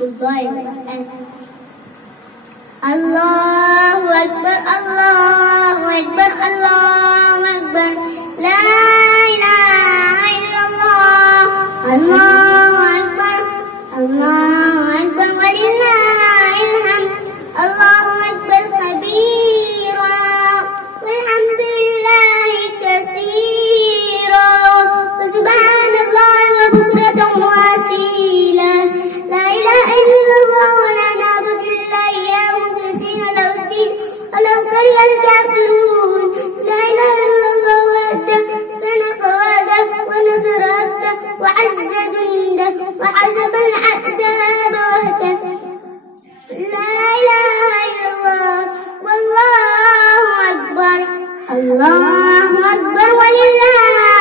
الله وبركاته. الله أكبر الله أكبر الله أكبر لا إله إلا الله. الله أكبر ولله الحمد. الله أكبر كبيرا والحمد لله كثيرا وسبحان الله وبكرة وأصيلا. لا إله إلا الله ولا نعبد إلا إياه مخلصين له الدين ولو كره الكافرون. لا إله إلا الله وحده صدق وعده ونصر عبده وعز جنده وحسب الأحزاب وحده. لا إله إلا الله والله أكبر. الله أكبر ولله